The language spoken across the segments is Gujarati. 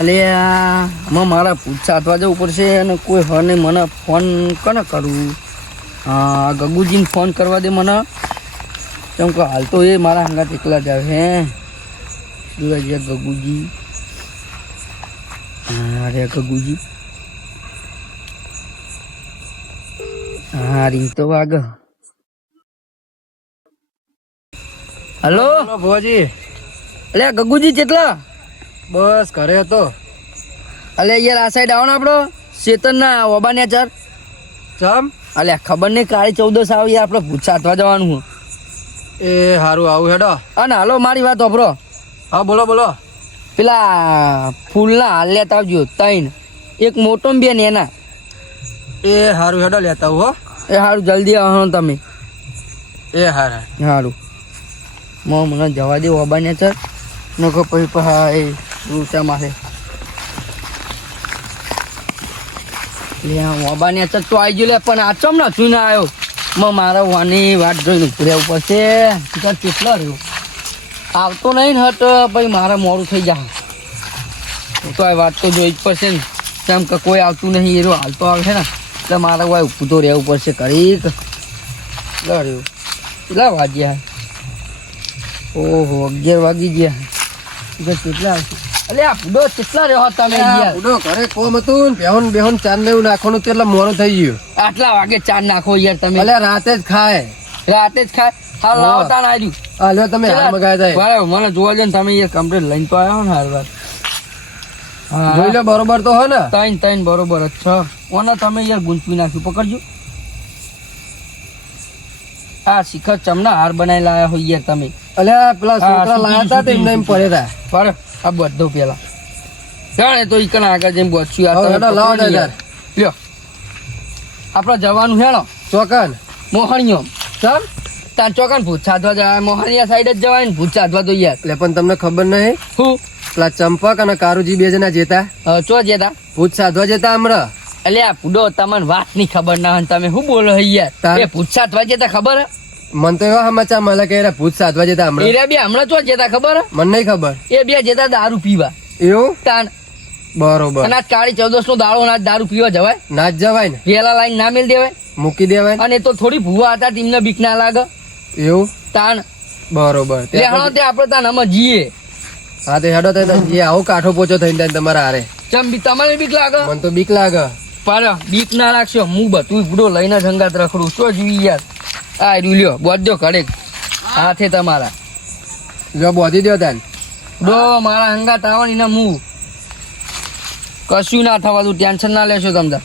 અલે આમાં મારા પૂછા અથવા જવું પડશે અને કોઈ હને મને ફોન કોને કરું? ગગુજીને ફોન કરવા દે મને, કેમ કે હાલ તો એ મારા હંગાત એકલા જ આવે હે. ગગુજી, અરે ગગુજી, હા રીંગ તો વાગ. હલો ભુવાજી. અલે ગગુજી કેટલા? બસ ઘરે હતો. અલે યાર આ સાઈડ આવો ને આપડો ચેતનના ઓબાન્યા ચાર. ચમ? અલે ખબર નહીં કાળી 14 આવે યાર, આપણે ભૂત સાધવા જવાનું હું. એ હારું આવું હેડો. અને હાલો મારી વાત વાપરો. હા બોલો બોલો. પેલા ફૂલના હાલ લેતા આવજો 3, એક મોટો ને 2 નેના. એ હારું હેડો લેતા આવું હો. એ સારું જલ્દી આવો તમે. એ હારા. સારું મને જવા દે ઓબાન્યા ચાર, નકો પછી એ રૂચા માથે. ઓબાન્યા ચાર તો આવી ગયો લે, પણ આ ચમ નથી ના આવ્યો. મારા વાની વાત જોઈને રહેવું પડશે. કેટલો રહ્યો આવતો નહીં ને હટ, ભાઈ મારે મોડું થઈ જાય તો આ વાત તો જોઈ જ પડશે ને. કેમ કે કોઈ આવતું નહીં, એ હાલતો આવે છે ને, એટલે મારે કોઈ ઊભું તો રહેવું પડશે. કરીક રહ્યું કેટલા વાગ્યા? ઓહો 11 વાગી ગયા. કેટલા આવશે? અલે આ બુડો કેટલા રહ્યો તમે? બુડો ઘરે કોમ હતું ને બેહોન ચાર ને એવું નાખવાનું કેટલા મોડું થઈ ગયું. આટલા વાગે ચાર નાખો યાર તમે? અલે રાતે જ ખાય. રાતે જ ખાય? હા લાવતા ના આવ્યું. હાલો તમે હાર મગાયા જાય. મને જોવા દે ને તમે યાર, કમ્પ્લીટ લઈને તો આવ્યો ને હાર વાત. હા જોઈ લો બરોબર તો હો ને? 3 બરોબર જ છે. ઓને તમે યાર ગુંચવી નાખ્યું, પકડજો. આ શિખર ચમના હાર બનાવી લાયા હોય યાર તમે. અલ્યા પેલા છોકરા લાયા હતા તો એમને એમ પડ્યા હતા. બરાબર આ બધો પેલા જાણે તો ઈકન આગળ જઈને બોચ્યું. લ્યો આપડે જવાનું હેણો ચોકન મોહણીઓ. ચાલ તાર ચોકન ભૂત સાધવા જવાય, મોહણીયા સાઈડ જ જવાય ને ભૂત સાધવા તો યાર. એટલે પણ તમને ખબર નહીં શું? પેલા ચંપક અને કારુજી 2 જણા જેતા ચો જેતા ભૂત સાધવા જતા હમણાં. એટલે આ પૂડો તમને વાત ની ખબર ના હોય, તમે શું બોલો યાર? એ ભૂત સાધવા જતા ખબર? મને તો એવા સમાચાર મળે કે ભૂત સાધવા જતા હમણાં. એ બે હમણાં ચો જતા ખબર? મને નહીં ખબર. એ 2 જતા દારૂ પીવા. એવું? તાન બરોબર. અને આજ કાળી 14 નો દાડો ના દારૂ પીવા જવાય? ના જ જવાય ને. પેલા લાઈન ના મેલ દેવાય, મૂકી દેવાય. અને તો થોડી ભૂવા હતા તેમને બીક ના લાગે. એવું? તાન બરોબર. આપડે તાન અમે જીએ. હા તો હેડો તો જે આવો કાઠો પોચો થઈને તમારા હારે. ચમ તમારે બીક લાગે? મને તો બીક લાગે. પર બીક ના રાખશો, હું બધું બુડો લઈને સંગાત રખડું. શું જોઈ યાર? આ લ્યો બોધ્યો કડેક હાથે તમારા. જો બોધી દો તાન. ડો મારા હંગાત આવવાની ને હું કશું ના થવા દઉં, ટેન્શન ના લેશો તમને.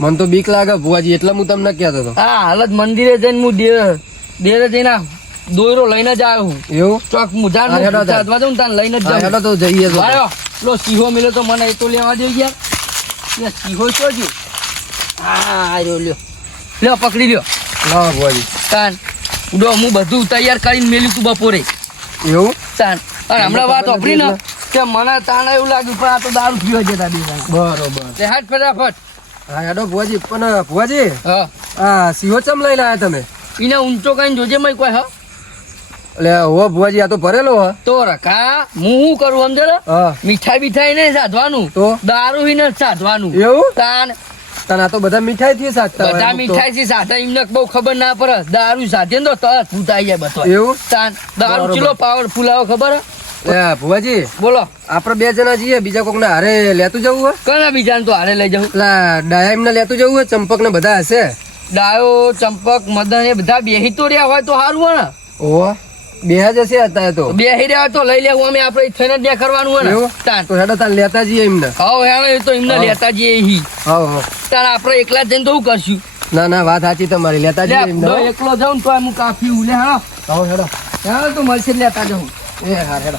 મને તો બીક લાગે ભુવાજી, એટલે હું તમને કહેતો હતો. હા હાલત મંદિરે જઈને હું દેરે જઈને દોયરો લઈને જ આવ્યો હું. એવું? ચોક મુજાર સાધવા દઉં તાન લઈને જ જાઉં. હેડો તો જઈએ. પેલો સિંહો મિલે તો મને એ તો લેવા દે યાર. સિંહો શું જો? હા લ્યો લ્યો પકડી લ્યો. લાવો ભુવાજી. તાન ઉડો હું બધું તૈયાર કરીને મેલ્યું તું બપોરે. એવું? તાન અને હમણાં વાત વાપરી ને કે મને તાણ એવું લાગ્યું, પણ આ તો દારૂ પીવા જતા બે જણા. બરોબર. હાટ ફટાફટ. હા હેડો ભુવાજી. પણ ભુવાજી હા આ સિંહો ચમ લઈને આવ્યા તમે? એને ઊંચો કઈ જોજે મય કોઈ. હા એટલે હો ભુવાજી આ તો ભરેલો હ. તો રખા હું શું કરું સમજે? હા મીઠાઈ બીઠાઈ નહીં સાધવાનું, તો દારૂ ને સાધવાનું. એવું? તાન આ તો બધા મીઠાઈ થી સાધતા બધા મીઠાઈ થી સાથે એમને બહુ ખબર ના પડે. દારૂ સાથે તો તરત ફૂટાઈ જાય બધો. એવું? તાન દારૂ ચીલો પાવરફુલ આવે ખબર? ભુવાજી બોલો. આપડે 2 જણા જઈએ, બીજા કોક ને હારે લેતું જવું હોય? કના બીજા તો હારે લઈ જાઉં? પેલા ડાયમ ને લેતું જવું હોય? ચંપક ને બધા હશે? ડાયો ચંપક મદન એ બધા બેહી તો રહ્યા હોય તો સારું હોય ને. ઓહો 2 જ હશે અત્યારે તો. બેહી રહ્યા તો લઈ લેવું અમે, આપડે થઈને જ કરવાનું હોય ને. તાન તો હેડો તાન લેતા જઈએ એમને. હા હેડો તો એમને લેતા જઈએ. હા તાર આપડે એકલા જઈને તો શું કરશું? ના વાત સાચી તમારી. લેતા જઈએ એમને. એકલો જાઉં તો હું કાફી ઉલે. હા હેડો તો મળશે લેતા જાઉં. એ હા હેડો.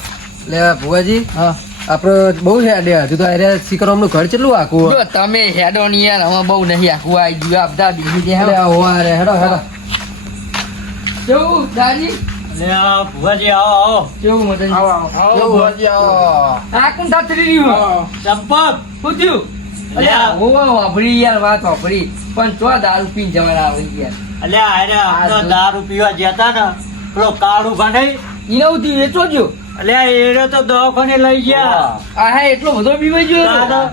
લે ભુવાજી હા આપડે બહુ હેડે હજુ તો શીખરવાનું ઘર કેટલું આખું? જો તમે હેડો ની યાર, હવે બહુ નહીં આખું આવી ગયું. આ બધા બેસી ગયા. હેડો હેડો. કેવું દાદી? ભુવાજી આવો કેવું મદન? આવો ભુવાજી આવો. આ કોણ તાતરી રહ્યું? ચંપક શું થયું? અલ્યા હોવા વાપરી યાર, વાત વાપરી, પણ તો દારૂ પીને જવાના આવી યાર. અલ્યા અરે આપણે દારૂ પીવા જતા ને પેલો કાળું ભાઈ એને ઉધી વેચો જો. અલ્યા એરો તો દવાખાને લઈ ગયા આ હે એટલો બધો બીવાઈ ગયો હતો? દાદા,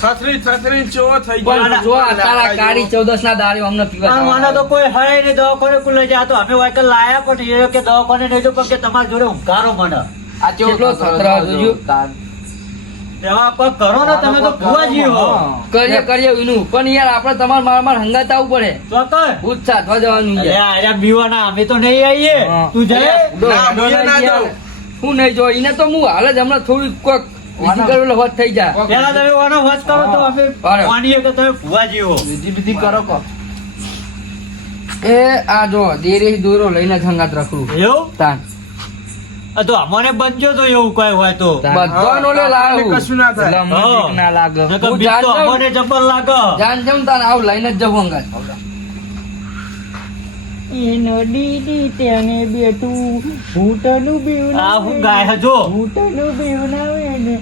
થથરી ચેવો થઈ પણ જો આ તારા કાળી 14 ના દારૂ અમને પીવા પણ મને તો કોઈ હરાય નહીં દવાખાને કોઈ લઈ જાય તો અમે વાયકલ લાયા પણ એ કે દવાખાને નહીં જો પણ કે તમારી જોડે ઊંઘારો મને આ ચેવો કેટલો ખતરા જોજો. એવા કોઈ કરો ને તમે તો ભુવાજી હો કરીએ એનું પણ યાર આપણે તમારે માર હંગાત આવવું પડે. ચોક્કસ ભૂત સાધવા જવાનું છે. અલ્યા અલ્યા બીવાના અમે તો નહીં આવીએ હા. તું જાય ના, બોલે ના જાઉં. હું નહીં જો એને તો હું હાલ જ હમણાં થોડું કોક વિધિ કરેલો હોત થઈ જાય. પેલા તમે વાનો વચ કરો તો અમે બરાબર. માનીએ કે તમે ભુવાજી હો વિધિ કરો કો એ આ જો દેરી દોરો લઈને જ હંગાત રખડું એવું તાન આ તો અમને બનજો તો એવું કઈ હોય તો બધાનો લે લાવું. કશું ના થાય હા. ના લાગે નકર હું બીક જાણ તો જાઉં. અમને જબર લાગે જાણ જાઉં તાન આવ લઈને જ જવું હંગાત. એનો દીદી તેને બેઠું ભૂતનું બીવડાવે આ હું ગાય હજો ભૂતનું બીવડાવે ને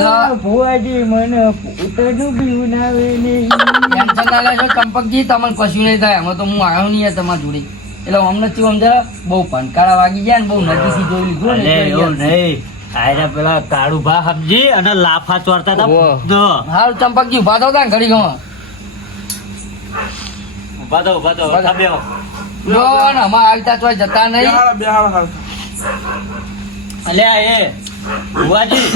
લા. ભુવાજી મને ભૂતનું બીવડાવે ને ટેન્શન ના લેજો ચંપકજી, તમને કશું નહીં થાય. એમાં તો હું આવ્યો નહીં યાર તમારી જોડે. એટલે અમને શું સમજે બહુ ભણકારા વાગી ગયા ને બહુ નજીકથી જોઈ લીધું ને અલે એટલે એવું યાર. નહીં આયરા પેલા કાળુ ભા સમજી અને લાફા ચોરતા હતા ઓહો. જો હારું ચંપકજી ઉભા થો તાન ઘડી ગમાં. ઉભા થો ઉભા થો. બેહો. જો ને અમારે આવતા તોય જતા નહીં. બેહાડો હાલ. અલ્યા એ ભુવાજી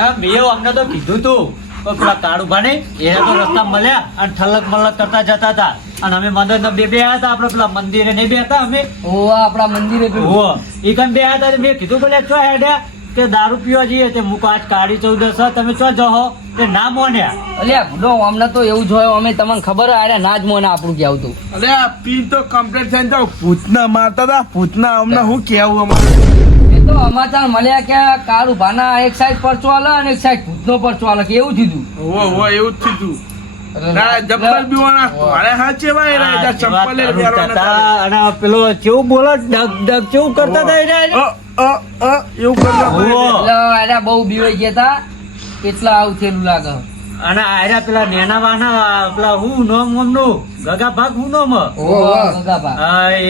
આ મેં અમને તો કીધું તું પણ પેલા કાળુ ભા ને એને તો રસ્તા મળ્યા અને ઠલક મલક કરતા જતા હતા અને અમે મદદ બે હતા આપણે પેલા મંદિરે નહીં બે હતા અમે ઓવા આપણા મંદિરે પેલું. ઓહો. ઈ કન બે હતા તે મેં કીધું બોલે ચો હેડ્યા કે દારૂ પીવા જઈએ તે મુક આજ કાળી 14 છે તમે ચો જહો તે ના મોન્યા અલ્યા ભૂડો અમને તો એવું જોયું અમે તમને ખબર આરે ના જ મોને આપણું કેવું તું. અરે આ પી તો કમ્પ્લીટ થઈને તો ભૂતના મારતા હતા ભૂતના અમને શું કેવું અમારે એ તો સમાચાર મળ્યા કે કાળુ ભાના એક સાઈડ પરચો આલે અને એક સાઈડ ભૂતનો પરચો આલે કે એવું થયું. હો એવું જ થયું ના જબ્બર બીવાના મારે હાચે ભાઈ રે જા ચંપલે પહેરવાના હતા. અને પેલો કેવું બોલો ડગ ડગ કેવું કરતા હતા એને? એવું કરવા ઓહો. એટલે આર્યા બહુ બીવાઈ ગયા તા એટલા આવું થયેલું લાગે. અને આયરા પેલા નેના વાના પેલા હું નોમ નું ગગા ભાગ હું નોમ ઓવા ગગાભા.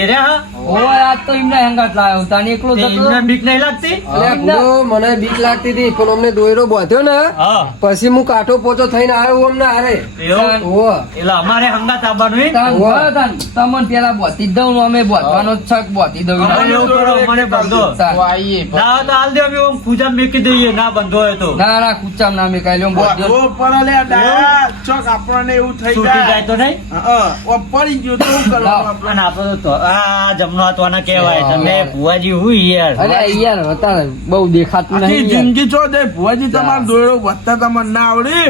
એર્યા ઓવા આજ તો એમને હંગાત લાવ્યો તાને એકલો જતો. એમને બીક નહીં લાગતી અલ્યા ભૂલો મને બીક લાગતી હતી પણ અમને દોયરો બાંધ્યો ને હા પછી હું કાંઠો પોચો થઈને આવ્યો અમને હારે એવું ઓહો. એટલે અમારે હંગાત આવવાનું ઈ? તાન ઓવા. ભયો તાન તમને પેલા બોતી જ દઉં ને અમે બોતવાનો જ છક બોતી દઉં. અમારે એવું કરો મને બંધો તાન. ના હોય તો હાલ દે અમે ઓમ પૂજા મેકી દઈએ ના બંધો હોય તો ના ના કુચામ ના મેં કાઈ લ્યો બોત્યો. વાંધો પર લે ડાયા ચોક આપણને એવું થઈ છૂટી જાય તો જાય નહીં ઓ પડી ગયો તો શું કરવાનું આપણે અને આપડે તો આ જમનો હાથવાના કહેવાય તમે ભુવાજી હું યાર અરે યાર હતા બહુ દેખાતું આખી નહીં યાર. જિંદગી છો દે ભુવાજી તમારો દોયડો વધતા તમને ના આવડી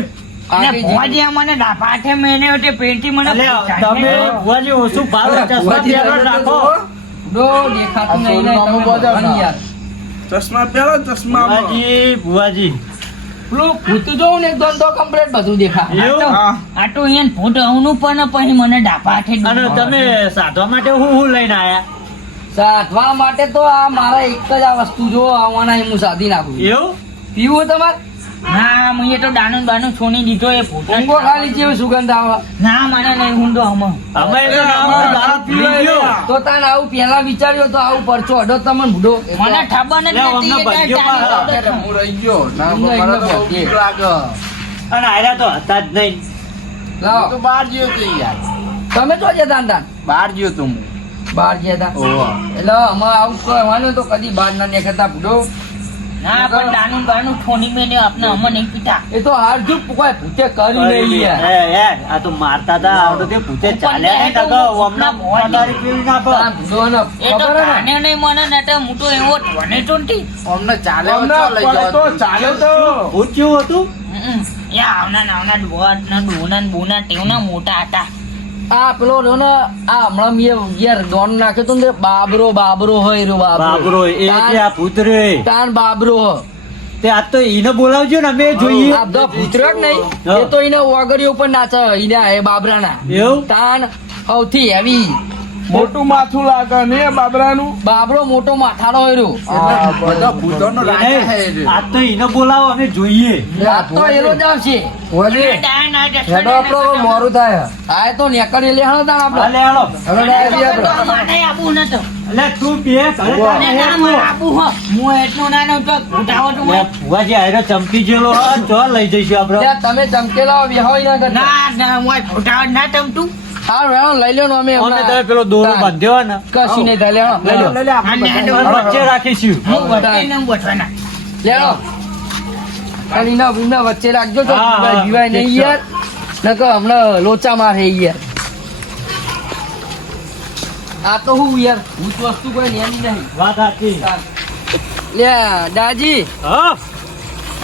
આખી ભુવાજી મને ડાપાઠે મેને ઓટે પેટી મને અલે તમે ભુવાજી ઓછું ભાવે ચશ્મા ભુવાજી પહેરવા રાખો બહુ દેખાતું નહીં નહીં તમે ભગવાન યાર. ચશ્મા પહેરો ચશ્મા ભુવાજી પેલું ભૂતું જોઉં ને એકદમ તો કમ્પ્લીટ બધું દેખાય. એવું? હા આ તો અહીંયા ભૂત આવનું પણ પછી મને ડાપાઠે અને તમે સાધવા માટે હું લઈને આયા સાધવા માટે તો આ મારા એક જ આ વસ્તુ જો આવવાના હું સાધી નાખું. એવું પીવું તમારે ના મને તો દાનું બાનું છોડી દીધો એ ભૂત ઊંઘો ખાલી જેવી સુગંધ આવે. ના મને નહીં ઊંડો હમો અમે તો નામ દારૂ પી ગયો તો તાન આવું પેલા વિચાર્યો તો આવું પરચો અડો તમને ભૂડો. મને ખબર લે, નથી અમને કે ભાગ્યો તારી પાડો. આવડત હું રહી ગયો ના એમને મને તો એમને બહુ બીક લાગે અને આયરા તો હતા જ નહીં લાવો. તો બહાર ગયો તો યાર તમે તો જતા તાન બહાર ગયો તો હું બહાર ગયા તા. ઓહો. એટલે અમારે આવું કહેવાનું તો કદી બહાર ના નીકળતા ભૂડો. ના પણ દાનું બાનું છોડી મેલ્યો આપણે હમો નહીં પીતા એ તો હાર જો કોઈ ભૂતે કર્યું નહીં યાર. આ તો મારતા હતા આવડે તે ભૂતે ચાલ્યા નહીં નકર હમણાં પથારી પીવી નાખો તાન ભૂડોને એ તો ખબર હે ને? કાને નહીં મને ને તો હું તો એવો ધોને તો નથી અમને ચાલે હમણાં પડે તો ચાલે તો ભૂત કેવું હતું એ આવના ડોહા ના ડોના ને બોના ટેવના મોટા હતા આ પેલો રહ્યો ને આ હમણાં મેં યાર દોન નાખ્યો તો ને બાબરો હોય રહ્યો બાબરો એ જે આ ભૂત રે તાન બાબરો હ. તે આજ તો ઈને બોલાવજો ને અમે જોઈએ આ બધા ભૂતરો જ નહીં હા. એ તો એને ઓગળીઓ ઉપર નાચે ઈને એ બાબરાના એવું તાન સૌથી હેવી મોટું માથું લાગે ને બાબરાનું બાબરો મોટો માથાડો હોય રહ્યો. બધા ભૂતોનો રાજા હે રે. આજ તો ઈને બોલાવો અમે જોઈએ આ તો એનો જ આવશે. ભુવાજી, હેડો આપણો મોરું થાય આ તો નેકળી લે હણો તાન આપણે. હાલે હાલો હવે ડાયરી આપણો મને આવું નતો એટલે તું બે ઘરે વાહ. અને તારે ના મારે આપવું હો. હું એટલો નાનો તો ઉઠાવો તો લે, ભુવાજી આયરો ચમકી જેલો હ, જો લઈ જઈશું આપણે. લે, તમે ચમકેલા બેહોય ના કરતા ના હું ઉઠાવો ના તમતું હારું હેડો લઈ લ્યો ને અમે અમે હમણાં. તમે પેલો દોરો તાન. બાંધ્યો ને કશું નહીં થાય લેણો લઈ લો લઈ લે આપણે અને બધાને. આ વચ્ચે રાખીશું. હું વચ્ચે ન બેઠવાના. લેણો અને એના વચ્ચે રાખજો તો હા, હા, જીવાય નહીં ઠીક છે. યાર નકર હમણાં લોચા મારે યાર આ તો હું યાર હું વસ્તુ કોઈ નેની નહીં વાત સાચી. લે દાજી હા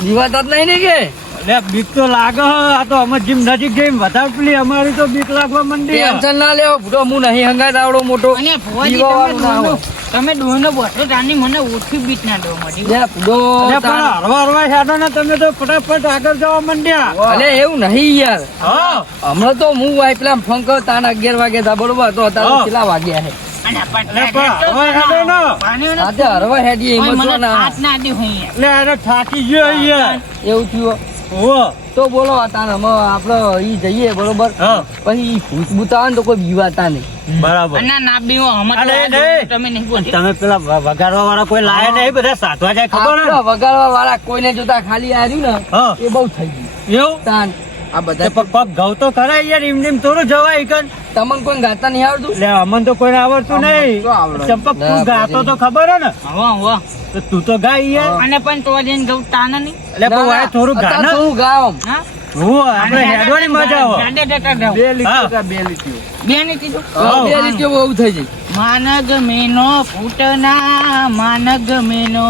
જીવાતા જ નહીં ને કે લે, બીક તો લાગે હ. આ તો અમે જેમ નજીક ગઈ વધારે પેલી અમારી તો બીક લાગવા માંડી હ. ટેન્શન ના લેવો ભૂતો હું નહીં હંગાત આવડો મોટો અને ભુવાજી જીવાવાનું ના હોય. તમે ડોહનો બેઠો તાની મને ઓછી બીક ના દો મળી લે ભૂડો અરે પણ હરવા હરવા હેડો ને તમે તો ફટાફટ આગળ જવા માંડ્યા. અલે એવું નહીં યાર હા હમણાં તો હું વાય પેલા ફોન કર્યો તાન 11 વાગે હતા બરોબર તો અત્યારે હા. કેટલા વાગ્યા છે અને અરે પણ હરવા હેડો ને. પાણીઓનો આજે હરવા હેડીએ એમાં મને તો ના હાથ ના દે હું યાર. લે અરે થાકી ગયો અહીંયા. એવું થયું ઓહો. તો બોલો તાન અમે આપડે ઈ જઈએ બરોબર હા પછી ભૂત ભૂત આવે ને તો કોઈ બીવાતા નહીં બરાબર. અને ના બીવો હમણાં અરે તો નહીં. તમે નહીં બોલી. તમે પેલા વગાડવા વાળા કોઈ લાયા નહીં, બધા સાધવા જાય ખબર આપડે ને? વગાડવા વાળા કોઈને જોતા ખાલી આવ્યું ને હા. એ બહુ થઈ ગયું એવું તાન આ તે બધા પગ પગ ઘઉં તો ખરા યાર, એમ જેમ થોડું જવાય ઈકન. તમને કોઈ ગાતા નહીં આવડતું લે અમન તો કોઈને આવડતું નહીં. તો આવડે. ચંપક તું ના, ગાતો પછી. તો ખબર હે ને? વાહ વાહ. તો તું તો ગાય યાર. અને પણ તો જઈને જવું તાને નહીં. એટલે પણ વાય થોડું ગા અત્યારે ને. થોડું ગાવ આમ. હા? હું આપણે હેડવાની મજા આવે. ગાડે જતા જાઓ. હા. બે ને કીધું. બે રીતે બહુ થઈ જાય માનગ મેનો ફૂટના માનગ મેનો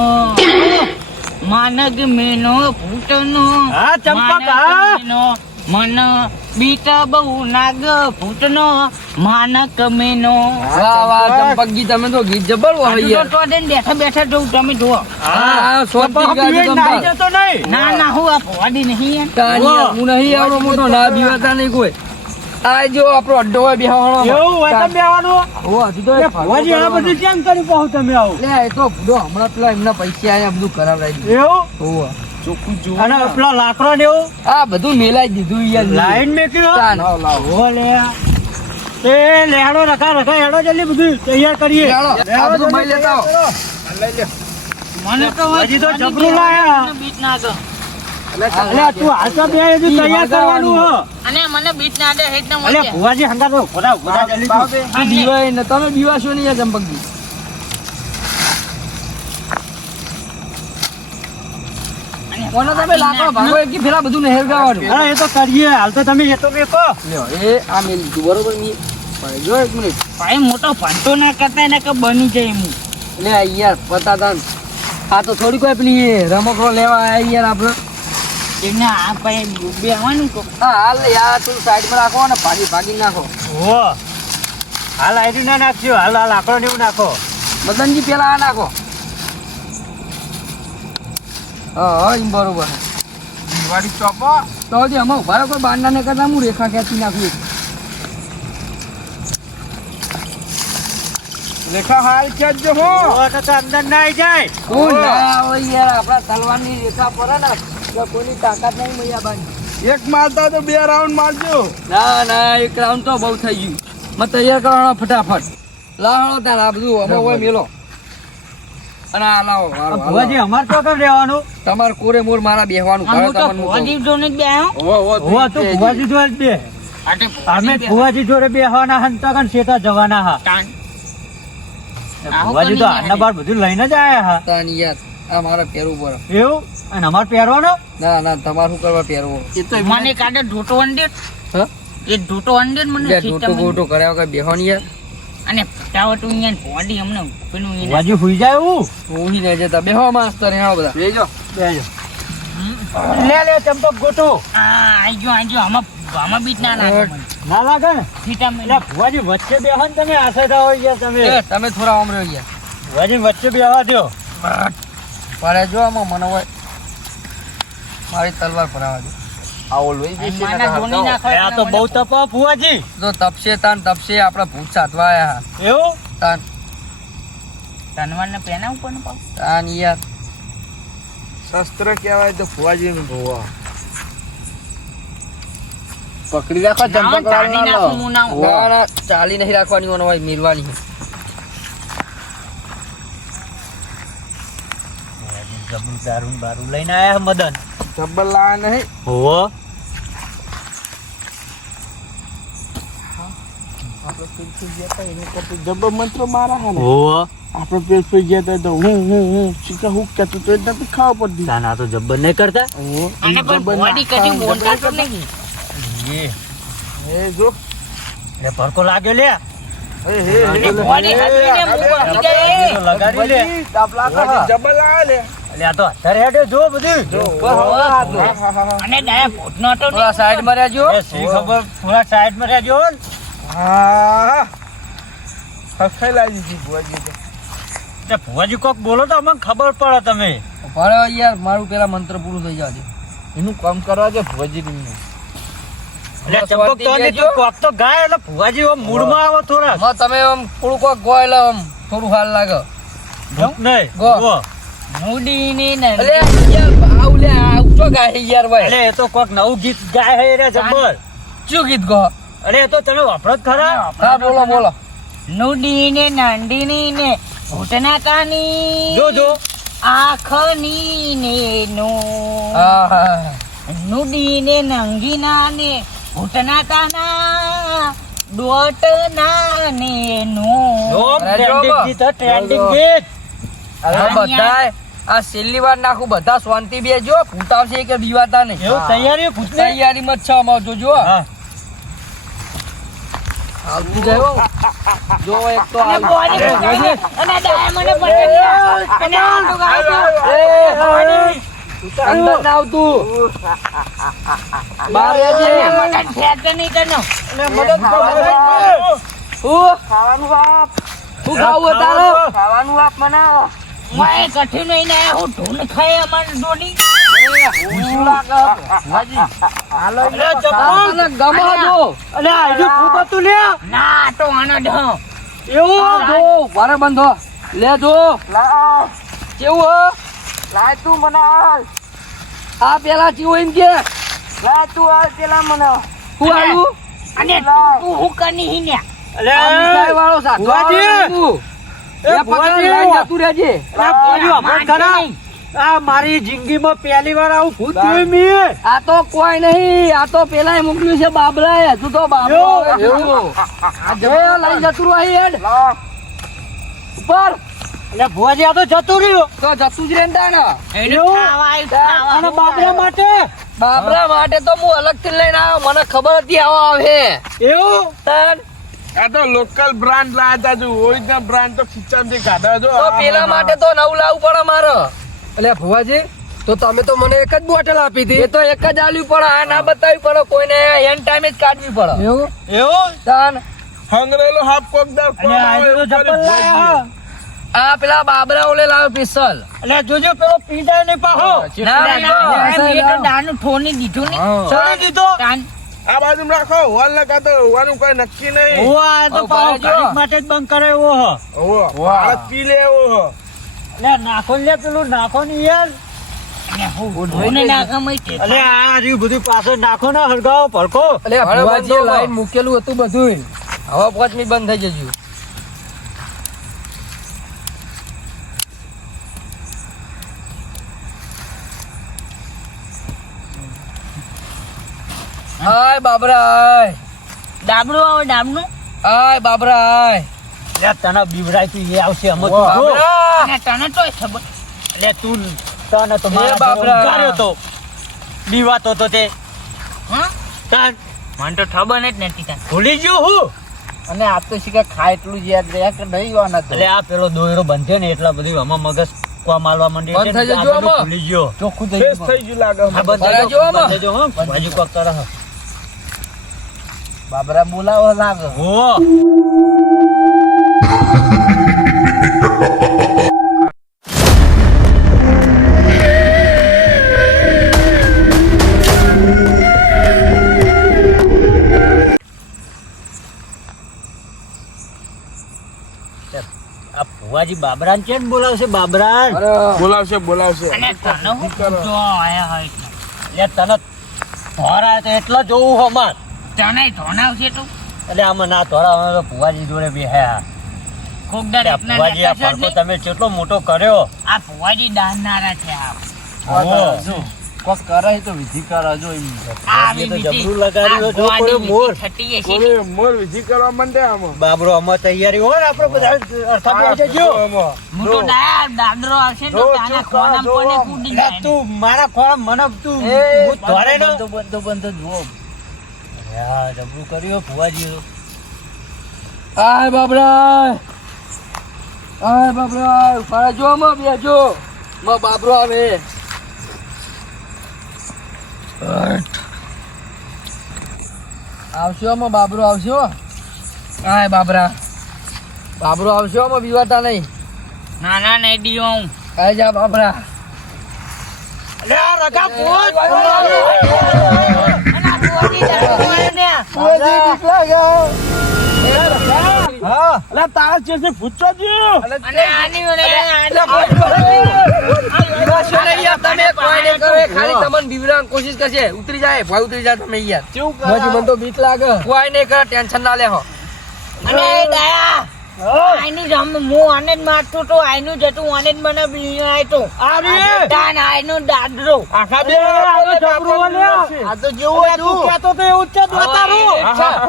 માનગ મેનો ફૂટનો હા, ચંપક, માનગ હા. મેનો મન બીટ બહુ નાગ ફૂટનો માનક મેનો વાહ વાહ ચંપકજી તમે તો ગીત જબર વાહ હજુ યાર તો જઈને બેઠા બેઠા જોઉં તમે જુઓ. હા, સોટી ચંપક ગાડી પીવે નાહી ચંપક. જતો નહીં. ના ના હું આ ભવાડી નહીં યાર. તાન યાર, હું નહીં આવડો મોટો ના બીવાતા નહીં કોઈ આ જો આપણો અડ્ડો હોય બેહવાનો એવું હોય તો બેવાનું. ઓ હજુ તો લે, એક ભુવાજી આ બધું કેમ કરી પાછું તમે આવું? લે એ તો ભૂડો હમણાં પેલા એમના પૈસા આયા બધું કરાવડાવી દીધું એવું? ઓવા. અને પેલા લાકડો ને એવું આ બધું મેલાઈ દીધું યાર લાઈન મેક્યું. તાન. ઓ લે. એ લેહાડો રખા રખા હેડો જલ્દી બધું તૈયાર કરીએ. ચાલો, આ બધું મળી લેતા આવો. મને તો હજી તો જબરું લાયા. મને બીટ ના દો. અલ્યા તું હાલ તો બે હજી તૈયાર કરવાનું હો. અને મને બીટ ના દે હેડ ના અલ્યા મળે. ભુવાજી હંગાત ઉભા જલ્દી તું. આ બીવાય ને તમે બીવાશો નહીં યાર ચંપકજી કોને તમે લાકડો ભાગો એક ફેરા બધું નહેર ગાવાનું અરે એ તો કરીએ હાલ તો તમે એ તો મેકો. લ્યો, એ આ મેલી દીધું બરોબર ની પણ જો એક મિનિટ ભાઈ મોટો ભણતો ના કરતા એને કે બની જાય એમ. લે યાર પતા તાન આ તો થોડી કોઈ પેલી રમકડો લેવા આયા યાર આપણે એને આ ભાઈ બે આવવાનું તો હા હાલ યાર તું સાઈડમાં રાખો ને ભાગી નાખો ઓ હાલ આઈડી ના નાખજો, હાલ હાલ લાકડો ને એવું નાખો. મદનજી પેલા આ નાખો હા એમ બરોબર દિવાળી ચોપો તો હજી અમે ઉભા રહો, કોઈ બાંડા ને કરતા હું રેખા ખેંચી નાખું એક. રેખા હાલ ખેંચજો હો. ઓ તો અંદર ના આવી જાય. કોઈ ના હોય યાર આપણા તલવારની રેખા પર ને એટલે કોઈની તાકાત નહીં મૈયા બાની એક મારતા તો બે રાઉન્ડ મારજો. ના એક રાઉન્ડ તો બહુ થઈ ગયું મેં તૈયાર કરવાનો ફટાફટ લાવો તાર આ બધું અમે હોય મેલો અને આ લાવો આ ભુવાજી અમારે તો કેમ રહેવાનું? તમારે કોરે મોર મારા બેહવાનું આમ ઘરે હું તો તમને ભવાજી જોને જ બે આવ્યો. ઓ તો ભુવાજી જોડે જ બે. આટે અમે ભુવાજી જોડે બેહવાના હા ને તો કણ શેતા જવાના હા. તાન. ભુવાજી તો આના બાર બધું લઈને જ આયા હા. તાની યાર આ મારે પહેરવું પડે એવું? અને અમારે પહેરવાનો? ના તમારે શું કરવા પહેરવો મને કાઢે ઢોટો અંડે હા એ ઢોટો અંડે મને યાર સીતા ગોટો મને. ગોટો કર્યા વગર બેહવાની યાર અને ફટાવટ અહીંયા ભવાડી અમને પેલું એને ભુવાજી હુઈ જાય એવું? હું નહીં જતા બેહો માસ્તર હેણો બધા બેજો બેજો. લે લે ચંપક ગોટો. આજો આમાં બીટ ના નાખો મને. ના લાગે ને? સીતા એટલે મને. ભુવાજી વચ્ચે બેહો ને તમે આશે થાઓ યાર તમે. તમે થોડા આમ રહ્યો યાર ભુવાજી વચ્ચે બેહવા દો. પડે જો આમાં મને હોય મારી તલવાર ભરાવા દો આવો લોહી બેસી માના ધોની નાખો આ તો બહુ તપો ભુવાજી. તો તપશે તપશે આપડા ભૂત સાધવા આયા હા એવું? તાન ધનવાનને પહેનાવું પણ પાછું. તાન યાર શસ્ત્ર કહેવાય તો ફુવાજી નું ભોવા. પકડી રાખો ના, ચંપક તાની નાખું હું ના. ના ચાલી નહીં રાખવાની મને હોય મેરવાની જબરું દારૂ બારું લઈને આયા છે મદન. જબ્બર લાયા નહીં હોવો. આપણે પેલું ગયા તા એને કરતા જબ્બર મંત્ર મારા હા ને હોવો. આપણે પેલું ગયા તા તો હું શીખા હું કહેતો તો એટલે તો ખાવા પડતી તાના તો જબ્બર નહીં કરતા. અને પણ બોડી કદી બોલતા તો નહીં. એ જો એ ભડકો લાગ્યો લે. અને બોડી હાથીને મુખ આપી દે. લગાડી લે. જબ્બર લાયા લે એટલે આ તો અત્યારે હેડે જો બધું. અને ડાયા પોટનો તો થોડા સાઈડમાં રહેજો. એ શી ખબર થોડા સાઈડમાં રહેજો. હા હસાઈ લાગી હતી ભુવાજી તો તે ભુવાજી કોક બોલો તો અમને ખબર પડે તમે. ભણો યાર મારું પેલા મંત્ર પૂરું થઈ જાય એનું કામ કરવા દે ભુવાજી ની. એટલે ચંપક તો નહીં, તું કોક તો ગાય એટલે ભુવાજી આમ મૂડમાં આવો થોડા. માં તમે આમ થોડું કોક ગો એટલે આમ થોડું હાલ લાગે. નહીં ગો. ગો. મુડીની ને અલે યાર આવ લે આવ ચો ગાય યાર ભાઈ. એટલે એ તો કોક નવું ગીત ગાય હે રે જબ્બર. શું ગીત ગો? અરે એ તો તમે વાપરો જ ખરા. હા બોલો બોલો. નુડીને નાંડીની ને ઘૂંટના કાની જો જો આંખની ને નો હા હા નુડીને નંગીના ને ઘૂંટના કાના દોટના ને નો જો અરે ટ્રેન્ડિંગ જો. ગીત હે, ટ્રેન્ડિંગ ગીત. હવે બધાય આ છેલ્લી વાર નાખું બધા શાંતિ બેજો ફૂટાવશે કે દીવાતા નહીં. એવું તૈયારી પૂછને. તૈયારીમાં જ છે અમાર જોજો. હા. આવતું જાય જો એક તો અને આવ. બોડી પકડીને અને ડાયા મને પકડ્યા અને આટલું ગાડ્યું. અંદર ના આવતું. બહાર રહેજે. મને ફેંકતો નહીં તને. હું ખાવું તારે? ખાવાનું આપ બનાવો. મેં કઠી નહીં ને હું ઢૂંઢ ખાઈ અમારી ડોડી. અરે ચંપક. તારે ગમો જો. અલે આ હજુ ફૂટ હતું લે. ના તો આનો ઢ. એવું જો વારે બંધો લે જો કેવું હો લાય તું મને હાલ. આ પેલા ચીવો એમ કે લાય તું હાલ પેલા મને. હું આલું અને તું હું કની હી ને. અલે આ મીઠાઈ વાળો શાક. ભુવાજી! એ એ ભુવાજી! પકડ લઈને જતું રહેજે. અરે ભુવાજી, વાપરો જ ખરા. આ મારી જિંદગીમાં પહેલી વાર આવું ભૂત જોયું મેં. આ તો કોઈ નહીં આ તો પેલા મોકલ્યું છે બાબરાએ તું તો બાબરો એવું? એવું આ જો લઈ જતું રહ્યું અહીં હેડ ઉપર અલે ભુવાજી આ તો જતું રહ્યું. તો જતું જ રહેતા ને એવું? ખાવા આવ્યું, ખાવા અને આવ્યું. બાબરા માટે બાબરા માટે તો હું અલગથી લઈને આવ્યો મને ખબર હતી આવો આવે એવું તન આ તો લોકલ બ્રાન્ડ લાયા તા જો ઓરિજિનલ બ્રાન્ડ તો ખીચામાંથી કાઢા જો તો પેલા માટે તો નવું લાવવું પડે મારે. એટલે ભુવાજી તો તમે તો મને એક જ બોટલ આપી હતી. એ તો એક જ આલ્યું પડે આ ના બતાવી પડે કોઈને એન ટાઈમે જ કાઢવી પડે એવું એવું તન હંગરેલો હાફ કોકદાર અને આજે તો ચપ્પલ લાયા. આ પેલા બાબરા ઓલે લાવ્યો પિસ્તલ. અલે જોજો પેલો પીંડાય નહીં પાહો. ના, ના, ના, મેં તો દાનું ઠોની દીધું ને. ચડી દીધો. તાન. આ બાજુ રાખો હોલ ના કાતો હોવાનું કોઈ નક્કી નહીં ઓવા આ તો પાહો ઘડીક માટે જ બંધ કરે એવો હો. ઓવો આ પી લે એવો અલે નાખો લે પેલું નાખો ને યાર. અને હું ઢોને નાખામાં તે. અલે આ રહ્યું બધું પાછળ નાખો ને હળગાવો ભડકો. એટલે ભુવાજીએ લાઈન મૂકેલું હતું બધું હવે 5 મિનિટ બંધ થઈ જજો. આય બાબરા આય ડાબડું આવે ડાબડું. આય બાબરા આય લે તને બીવડાય તું એ આવશે અમે તું જો. બાબરા અને તને તોય ખબર. લે તું તને તો મારા બાપરા. ઘરે ઉગાર્યો તો બીવાતો તો તે હા તાન મને તો ખબર જ નથી તાન. ભૂલી ગયો હું. અને આ તો શીખા ખાય એટલું જ યાદ રહ્યા કે નહીં વાના તો એટલે આ પેલો દોયરો બંધ્યો ને એટલા બધું આમાં મગજ કોમ આલવા માંડી બંધ થઈ એટલે આ જજો બધું આમાં. ભૂલી ગયો. ચોખ્ખું થઈ ફેસ ગયું થઈ ગયું લાગે આ બંધ ભરાજો થઈ ગયો, આમાં. બંધ થઈ ગયો, હો. બાજુ કોક કરે હો. બાબરા બોલાવો લાગે હો. આ ભુવાજી બાબરાને કેમ બોલાવશે બાબરાન? બોલાવશે બોલાવશે અને તને હું જો આયા હોય એટલે. લે તને ધોરા તો એટલા જોવું હો અમાર. તને ધોનાવશે તું. એટલે આમાં ના ધોરા અમે તો ભુવાજી જોડે બેહ્યા. કોક દાડે આ એકના ભુવાજી આ નેતા છે જ ફરકો નહીં. તમે કેટલો મોટો કર્યો. આ ભુવાજી દાનનારા છે આ. કોક કરે તો વિધિ કરે જો એમ. આવી એ તો વિધિ. જબરું લગાડ્યું આ જો કોઈ ભુવાજી મોર. વિધિ થતી હશે. કોને મોર વિધિ કરવા માંડે આમાં બાબરો આમાં તૈયારી હોય ને આપણે બધા અર્થાત બેસી જજો. હું તો દાદરો આવશે ને તો તાના ખોનામાં કોને કૂદી લે જાય ને. તું મારા ખોળા મને તું હું ધોરે નો બંધ જુઓ. હા જબરું કર્યું ભુવાજી. આય બાબરા ઉભા જો માં બેજો માં બાબરો આવે. આવશો માં બાબરો આવશો. આય બાબરો આવશો માં બીવાતા નહીં. ના ના નહીં દીયો હું. આય જા બાબરા. લે રગા ભૂત. અને આ ભુવાજી દાનરો ને. હા અલા તારા ચેસે ભૂચો જ્યો અને આની ઓલે બીવાશો નહીં યાર તમે. કોઈ નહીં કરે ખાલી તમને બીવરાવાની કોશિશ કરશે. ઉતરી જાય ભોય ઉતરી જાય તમે યાર. કેવું હજી મને તો બીક લાગે. કોઈ નહીં કરે ટેન્શન ના લેહો. અને એ દયા આઈનું જમ હું આને જ મારતો તો આઈનું જતું આને જ મને બીવાય તો આવી. દાન આઈનું દાદરો આખા બે આનો જબરું લે. આ તો જેવું તું કહેતો તો એવું જ છે દોતારું.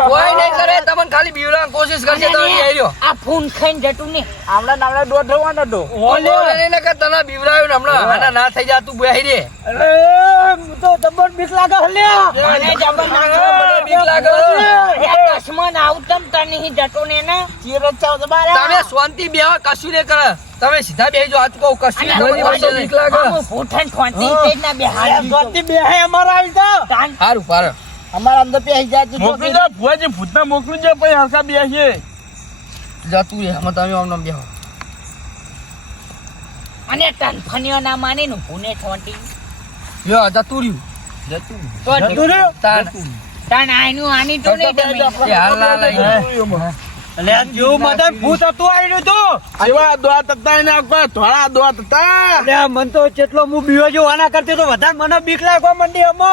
કોઈ નહીં કરે તમને ખાલી બીવરાવાની કોશિશ કરશે તમે અહીં રહ્યો. આ ફૂન ખાઈને જતું ને આવડા નાવડા દોઢ થવાનો તો ઓલે એને કે તને બીવરાયું ને હમણાં આના ના થઈ જા તું બેહી રે. અરે હું તો જબર બીક લાગે હલ્યા. મને જબર મને બીક લાગે. એ દસમન આવતમ તને ହିଁ જતો ને ને તમે શાંતિ બેહો કશું નહીં કરે. તમે સીધા બેહી જો આજ કહું કશું અને નહીં. મને તો બીક લાગે. આમ ફૂટન ખોંતી થઈ ના બેહાડી દીધો. ગોતી બે હે અમારા આવી જા. તાન હારું પાર અમારા અંદર પેહી જાય તું મોકલી દે ભુવાજી ભૂતના મોકલી દે પછી હરખા બેસીએ જતું રે અમે તમે આમ નામ બેહો. અને તનફનીઓ ના માની નું પુને ખોંટી લ્યો જતું રહ્યું. તો જતું રહ્યું? તાન તાન આઈનું આની તો નહીં તમે એ હાલ ના લઈ. લે જેવું મદન ભૂત હતું આવ્યું તું. જેવા દોત હતા એને આખા ધોળા દોત હતા લે મન તો જેટલો હું બીવો જો આના કરતી તો વધારે મને બીક લાગવા મંડી અમો.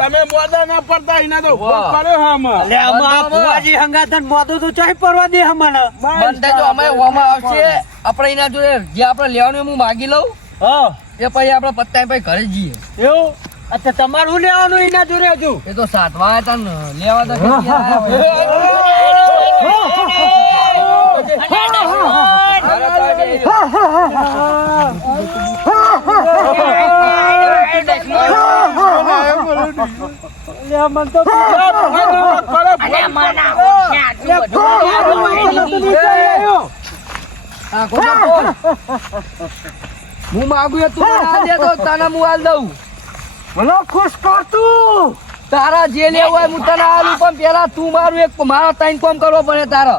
તમે મોદા ના પડતા એના તો હુકમ કર્યો હા અમે. લે અમાર ભુવાજી હંગાથન મોદું તો ચાઈ પરવા દે હમણે. બંધ જો અમે ઓમાં આવશે આપણે એના જોડે જે આપણે લેવાનું હું માગી લઉં હા એ પછી આપણે પત્તા પછી ઘરે જઈએ. એવું અચ્છા તમારું લેવાનું એના જોડે હજુ. એ તો સાતવા આવ્યા તા ને લેવા તો ક્યાંથી આવ્યા હોય. હાલો તો બેહી જાઓ. લે મન તો આ ખોટા બોલ. હું માગું એ તું મને આ દે તો તને હું આલ દઉં. મને ખુશ કર તું. તારા જે લેવું હોય હું તને આલું પણ પેલા તું મારું એક મારો ટાઈમ કોમ કરવો પડે તારો.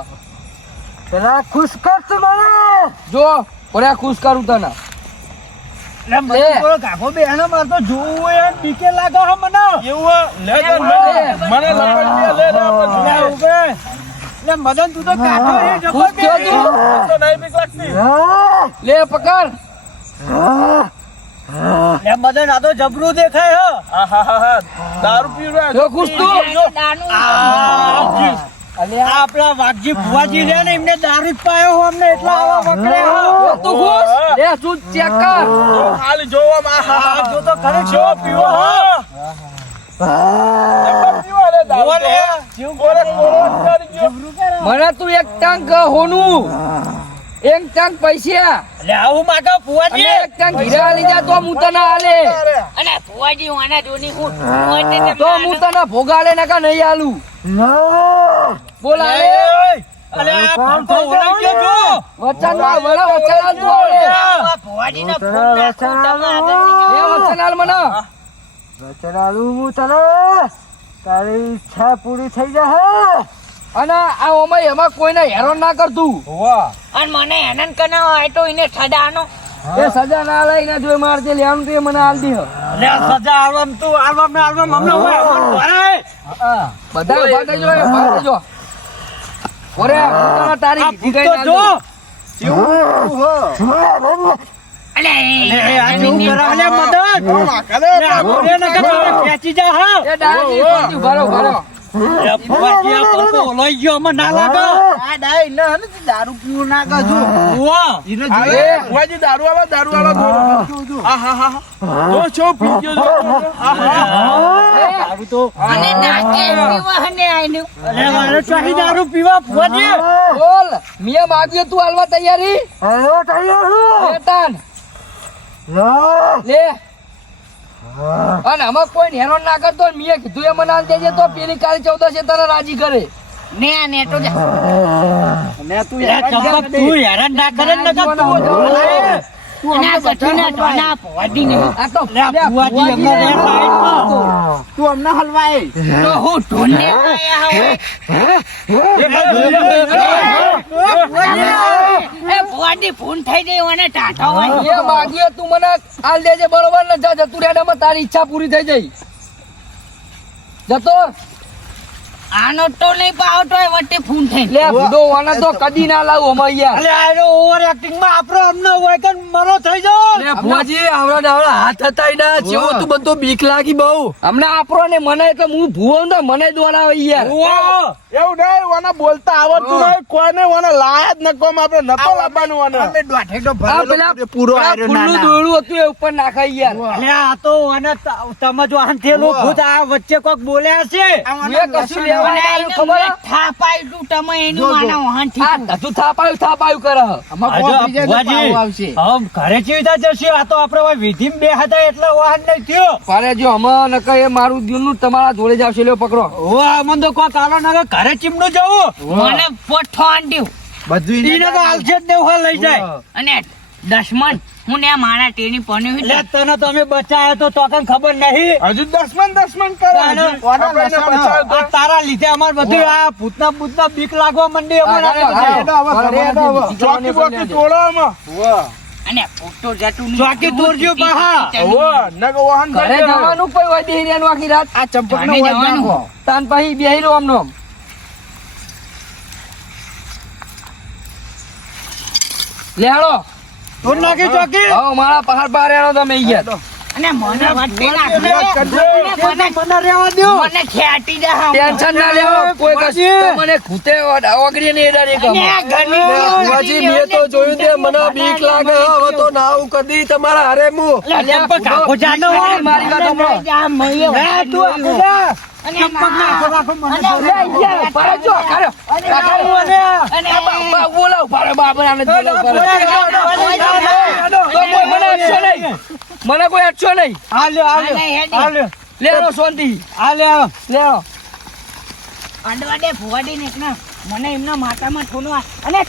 પેલા ખુશ કર તું મને. જો ઓરે ખુશ કરું તને. લે મને બોલો કાકો બે એના માર તો જોવું હોય એમ બીકે લાગે હે મને. એવું લે લે મને લપટ દે લે લે આપણે લે ઉભે. લે મદન તું તો કાકો હે ખુશ થયો તું? તો નહીં બીક લાગતી લે પકડ. લે મદન આ તો જબરું દેખાય હે. આહાહા દારૂ પીવડા જો ખુશ તું? આ આપણા વાઘજી ભુવાજી રે ને એમને દારૂ જ પાયો હો અમને એટલા આવા વકરે હો. તું ખુશ? લે શું ચેક કર. ખાલી જોવા આ જો તો ખરે છો પીવો હો. મને તું એક ટંક હોનું એક ટંક પૈસા લે આવું માગો અને ભુવાજી. એક ટંક હીરા લઈ જા તો હું તને આલે. અને ફુવાજી આના જોની હું તો હું તને ભોગાડે ને કા નહીં આલું. બોલ આલે. અલે આ ફોન તો ઓળખ ગયો જો. વચન ના વડા વચન આલ તું આલે. ફુવાજી ના ફોન નાખું તમે આગળ એ વચન આલ મને. તારી ઈચ્છા પૂરી થઈ જશે. અને આ ઓમાં એમાં કોઈને હેરાન ના કરતું. અને મને હેનન કના હોય તો એને ઠડાનો એ સજા ના લઈને જો માર જે લેવાનું તે મને આલ દી. લે સજા આલવામ તું આલવામ ને આલવામ હમણે હોય અમન ભરાય. બધા ઉભા થઈ જો ઉભા થઈ જો. ઓરે હું તને તારી આ કીધી ભૂત તો કઈ જો. અલે આ જેવું કરા લે મદદ. લે આ ઘોડે ને કે તારે ખેંચી જા હા. એ ડાયરેક્ટ ઉભા રહો ઉભા રહો. એ ભુવાજી, આ પડતો ઓલોઈ ગયો, અમે ના લાગે. આ ડાય ન હે ને તે દારૂ પીવું ના કરજો. ઉવ્વ. અરે, ભુવાજી, દારૂ આલો દોરો. આહાહા. જો છો પી ગયો જો. આહાહા. દારૂ તો અને નાકે પીવા હે ને આઈનું. અરે મારે ચાહી દારૂ પીવા ભુવાજી. બોલ મિયા માગ્યો તું હાલવા તૈયારી તાન લે અને આમાં કોઈ હેરાન ના કરતો ને મિયા કીધું એ મને આલ દેજે તો પેલી કાલે 14 તને રાજી કરે ને તો જા. એ ચંપક, તું હેરાન ના કરે ને નકર તું અને આ કઠીના ઢોના ભોડી ને. આ તો ભુવાજી અમને રે સાઈડમાં. તું અમને હલવાય. તો હું ઢોને આયા હવે. એ ભોડી ફોન થઈ ગઈ અને ટાટા હોય. એ માગ્યો તું મને આલ દેજે બરોબર ને જા જતું રેડામાં તારી ઈચ્છા પૂરી થઈ જઈ જતો આનો તો નહીં પાવતો હોય વચ્ચે ફોન થઈ. લે બુડો વાના તો કદી ના લાવું અમાર યાર અલે આનો ઓવર એક્ટિંગ માં આપણો અમને હોય કે મરો થઈ જાવ. લે ભુવાજી આવડા ડાવડા હાથ હતા ના જેવો તું બનતો બીક લાગી બહુ હમણાં આપરો ને મને એટલે હું ભુવો ને મને દોડાવે યાર ઉવ્વ. એવું નહીં, ઓને બોલતા આવડતું નહીં, કોઈને ઓને લાયા જ ન કોમ, આપણે નતો લાવવાનું ઓને. આ પેલા પેલા ફૂલનું દોરડું હતું એ ઉપર નાખાય યાર અલે આ તો અને તમે જો આન થેલું ભૂત આ વચ્ચે કોક બોલ્યા છે. મેં કશું લેવા ના આવ્યું ખબર હે? થાપાઈ તું તમે એનું આના વાહન થી. આ ધધું થાપાયું કરે આજે ભુવાજી, હમ ઘરે ચીવી તા જશે. આ તો આપણે ઓય વિધિમાં બે હતા એટલે વાહન નહીં થયો. પારે જો હમણાં નકર એ મારું દિલનું તમારા જોડે જ આવશે લ્યો પકડો ઓવા મન તો કોક આલો નગર ઘરે ચીમનું જવું. મને પોઠો આંડ્યું ઈને તો આલશે જ ને લઈ જાય. અને દશમન હું ને મારા ટેની પન્યું એટલે તને તમે બચાયો તો તોકન ખબર નહીં. હજુ દસમન કરે. તારે આપણે એને બચાવ્યો તો. આ તારા લીધે અમાર બધું આ ભૂતના બીક લાગવા મંડી અમારે. ચોકી બોકી તોડો આમાં. અને પોઠો જતું ચોકી તોડજો પાહા. ઓવો, નકો વાહન ઘરે ભાઈ જવાનું. જવાનું કોઈ હોય દેહી રહેવાનું આખી રાત આ ઘરે જવાનું. તાન પાહી બેહી રહો આમનો આમ. લે હાલો તોડ નાખી ચોકી. હવે મારા પહાડ બહાર એનો તમે ઈ ગયા અને મને વચ્ચે નાખજો. મને રહેવા દ્યો. મને ખેટી જા. ટેન્શન ના લેવો કોઈ કશું તો મને ખૂતે ઓગળી ને એડા નહીં અને આ ઘરની ભુવાજી, મેં તો જોયું તે મને બીક લાગે હવે તો ના આવું કદી તમારા હારે હું ચંપક આખો જાનો હોય. મારી વાત સાંભળો. જા મયો. હે તું આખો જા. અને ચંપક ના આખો રાખો મને અને લે યાર પારે જો કારો અને બોલાવ પારે બાબર આને બોલાવ પારે તો કોઈ મને અટશો નહીં મને કોઈ અટશો નહીં લે આવો શાંતિ લે આવો અંડવાડે ભુવાડી ને મને એમના માથામાં ઠોનો અને